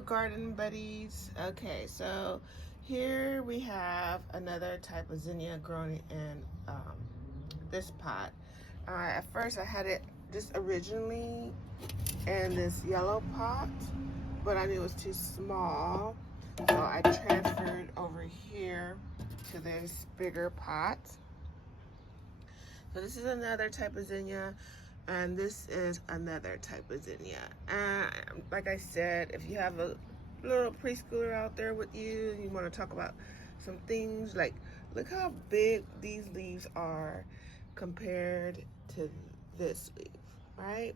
garden buddies. Okay, so here we have another type of zinnia growing in this pot. At first I had it just originally in this yellow pot, but I knew it was too small, so I transferred over here to this bigger pot. So this is another type of zinnia, and this is another type of zinnia. And like I said, if you have a little preschooler out there with you, you want to talk about some things, like look how big these leaves are compared to this leaf, right?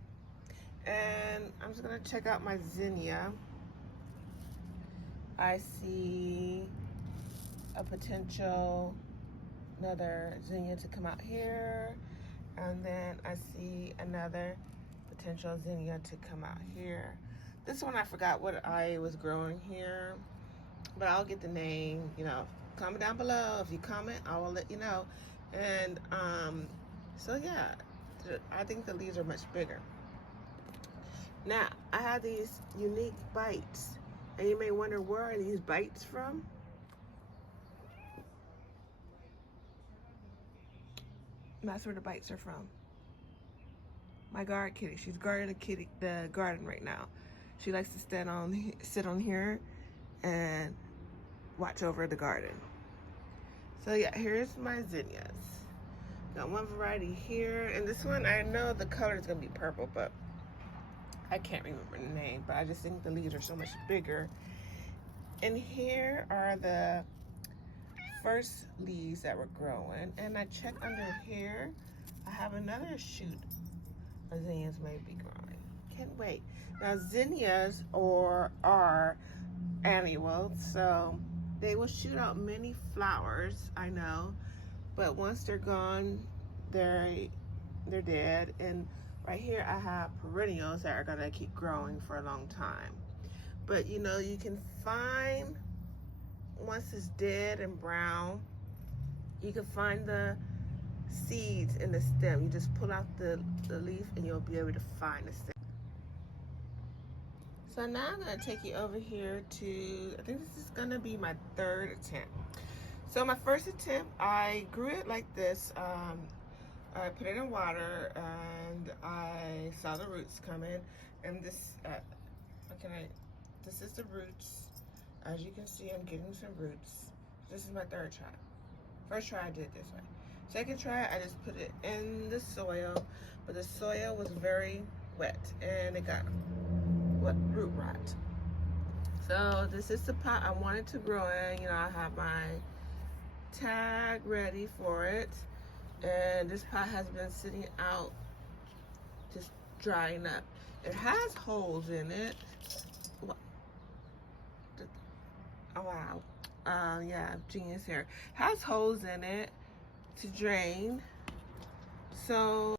And I'm just gonna check out my zinnia. I see a potential another zinnia to come out here, and then I see another potential zinnia to come out here. This one I forgot what I was growing here, but I'll get the name, you know. Comment down below. If you comment, I will let you know. And so yeah, I think the leaves are much bigger. Now I have these unique bites, and you may wonder, where are these bites from? And that's where the bites are from. My guard kitty. She's guarding the garden right now. She likes to sit on here and watch over the garden. So yeah, here's my zinnias. Got one variety here, and this one I know the color is gonna be purple, but I can't remember the name. But I just think the leaves are so much bigger. And here are the first leaves that were growing, and I checked under here. I have another shoot of zinnias may be growing. Can't wait. Now zinnias are annual, so they will shoot out many flowers, I know, but once they're gone, they're dead. And right here I have perennials that are gonna keep growing for a long time. But you know, you can find, once it's dead and brown, you can find the seeds in the stem. You just pull out the leaf and you'll be able to find the stem. So now I'm gonna take you over here to, I think this is gonna be my third attempt. So my first attempt, I grew it like this. I put it in water and I saw the roots come in, and this, this is the roots. As you can see, I'm getting some roots. This is my third try. First try I did it this way. Second try, I just put it in the soil, but the soil was very wet and it got root rot. So this is the pot I wanted to grow in. You know, I have my tag ready for it, and this pot has been sitting out, just drying up. It has holes in it. Oh wow. Yeah, genius here. Has holes in it to drain. So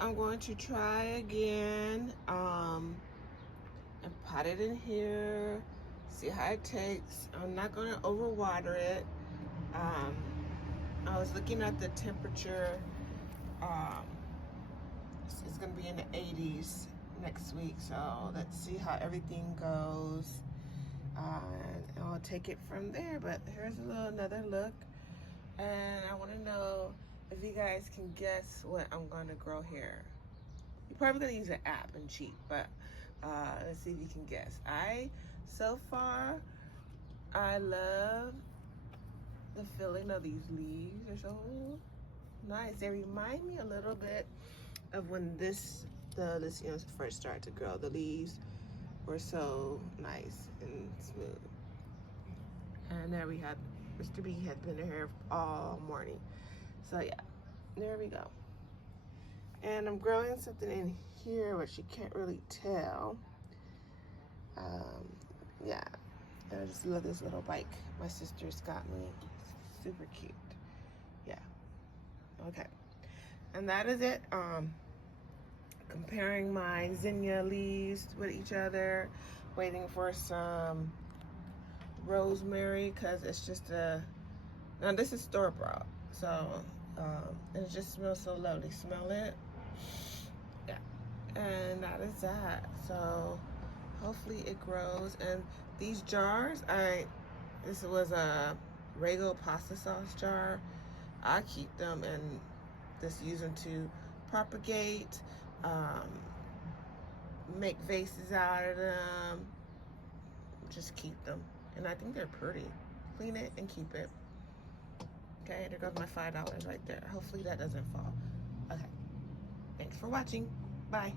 I'm going to try again, and pot it in here, see how it takes. I'm not going to overwater it. I was looking at the temperature. It's going to be in the 80s next week, so let's see how everything goes, and I'll take it from there. But here's another look, and I want to know if you guys can guess what I'm gonna grow here. You're probably gonna use an app and cheat, but let's see if you can guess. So far, I love the feeling of these leaves. They're so nice. They remind me a little bit of when the Zinnias first started to grow. The leaves were so nice and smooth. And there we have, Mr. B has been here all morning. So yeah, there we go. And I'm growing something in here, which you can't really tell. Yeah, and I just love this little bike my sister's got me. It's super cute. Yeah, okay. And that is it. Comparing my zinnia leaves with each other, waiting for some rosemary, because it's just now this is store-bought, so it just smells so lovely. Smell it? Yeah. And that is that. So hopefully it grows. And these jars, this was a Rego pasta sauce jar. I keep them and just use them to propagate, make vases out of them, just keep them. And I think they're pretty. Clean it and keep it. Okay, there goes my $5 right there. Hopefully that doesn't fall. Okay, thanks for watching. Bye.